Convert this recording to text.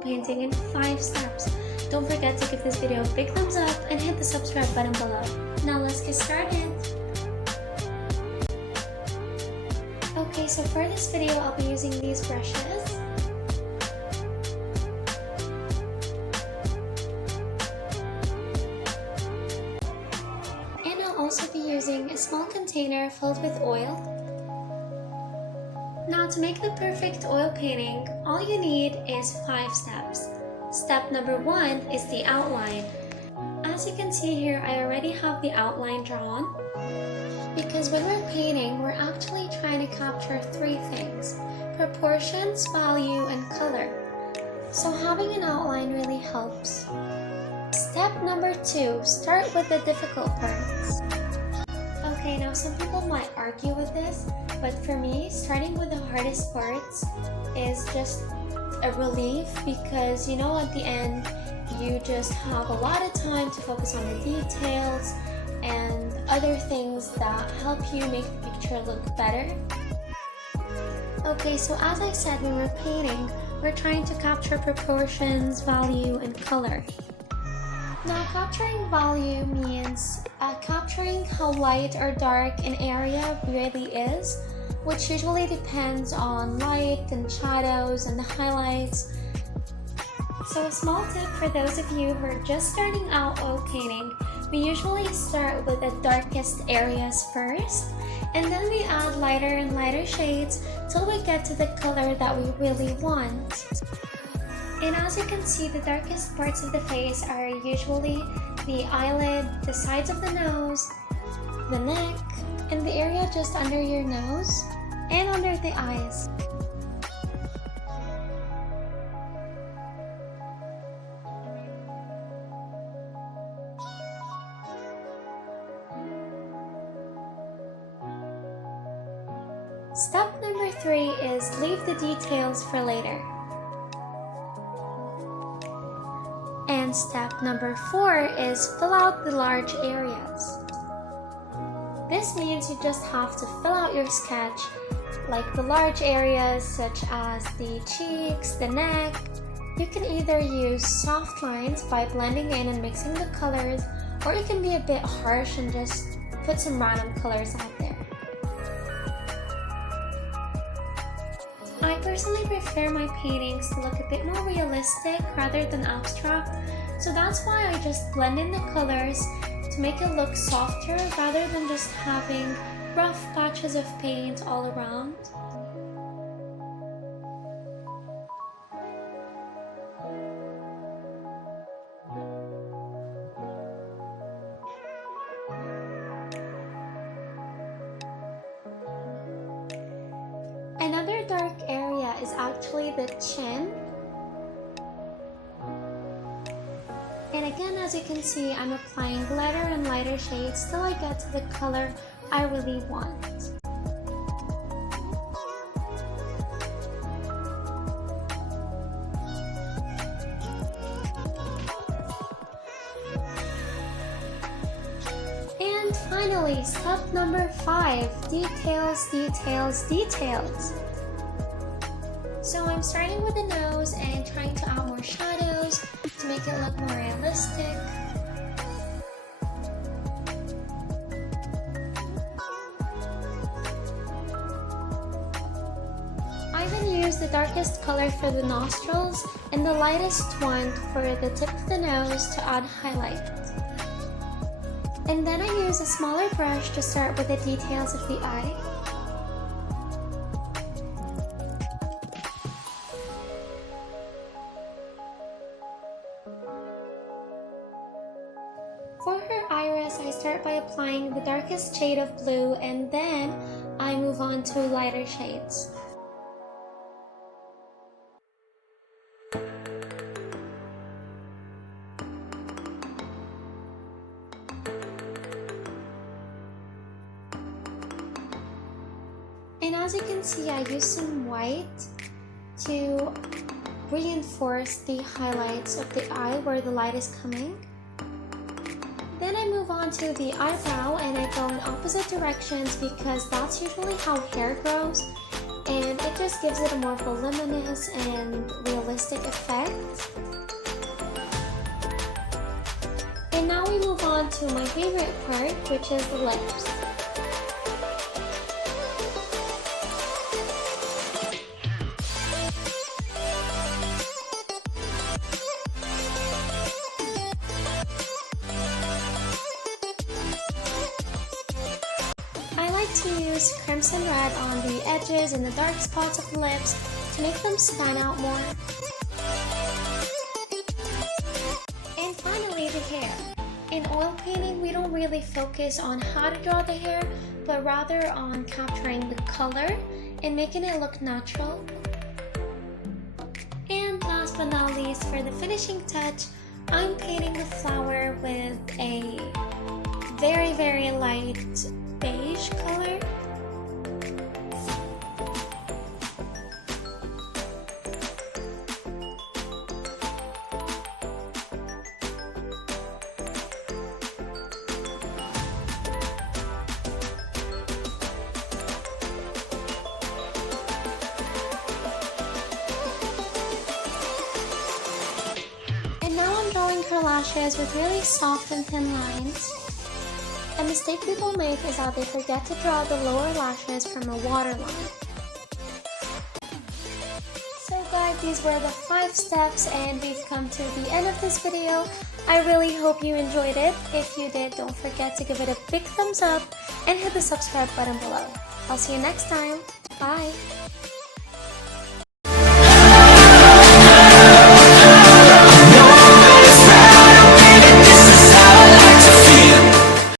painting in 5 steps. Don't forget to give this video a big thumbs up and hit the subscribe button below. Now let's get started. Okay, so for this video, I'll be using these brushes. And I'll also be using a small container filled with oil. Now to make the perfect oil painting, all you need is 5 steps. Step number 1 is the outline. As you can see here, I already have the outline drawn. Because when we're painting, we're actually trying to capture 3 things: proportions, value, and color. So having an outline really helps. Step number 2, start with the difficult parts. Okay, now some people might argue with this, but for me, starting with the hardest parts is just a relief because at the end, you just have a lot of time to focus on the details and other things that help you make the picture look better. Okay, so as I said, when we're painting, we're trying to capture proportions, value, and color. Now, capturing value means capturing how light or dark an area really is, which usually depends on light and shadows and the highlights. So a small tip for those of you who are just starting out oil painting, we usually start with the darkest areas first, and then we add lighter and lighter shades till we get to the color that we really want. And as you can see, the darkest parts of the face are usually the eyelid, the sides of the nose, the neck, and the area just under your nose and under the eyes. Step number 3 is leave the details for later. And step number 4 is fill out the large areas. This means you just have to fill out your sketch, like the large areas such as the cheeks, the neck. You can either use soft lines by blending in and mixing the colors, or you can be a bit harsh and just put some random colors out there. I personally prefer my paintings to look a bit more realistic rather than abstract, so that's why I just blend in the colors to make it look softer rather than just having rough patches of paint all around. Another dark area is actually the chin. And again, as you can see, I'm applying lighter and lighter shades till I get to the color I really want. And finally, step number 5, details, details, details. So I'm starting with the nose and trying to add more shadows to make it look more realistic. I then use the darkest color for the nostrils and the lightest one for the tip of the nose to add highlight. And then I use a smaller brush to start with the details of the eye. For her iris, I start by applying the darkest shade of blue and then I move on to lighter shades. And as you can see, I use some white to reinforce the highlights of the eye where the light is coming. Then I move on to the eyebrow and I go in opposite directions because that's usually how hair grows. and it just gives it a more voluminous and realistic effect. And now we move on to my favorite part, which is the lips. I like to use crimson red on the edges and the dark spots of the lips to make them stand out more. And finally, the hair. In oil painting, we don't really focus on how to draw the hair, but rather on capturing the color and making it look natural. And last but not least, for the finishing touch, I'm painting the flower with a very light beige color. And now I'm drawing her lashes with really soft and thin lines. A mistake people make is that they forget to draw the lower lashes from a waterline. So guys, these were the 5 steps and we've come to the end of this video. I really hope you enjoyed it. If you did, don't forget to give it a big thumbs up and hit the subscribe button below. I'll see you next time. Bye!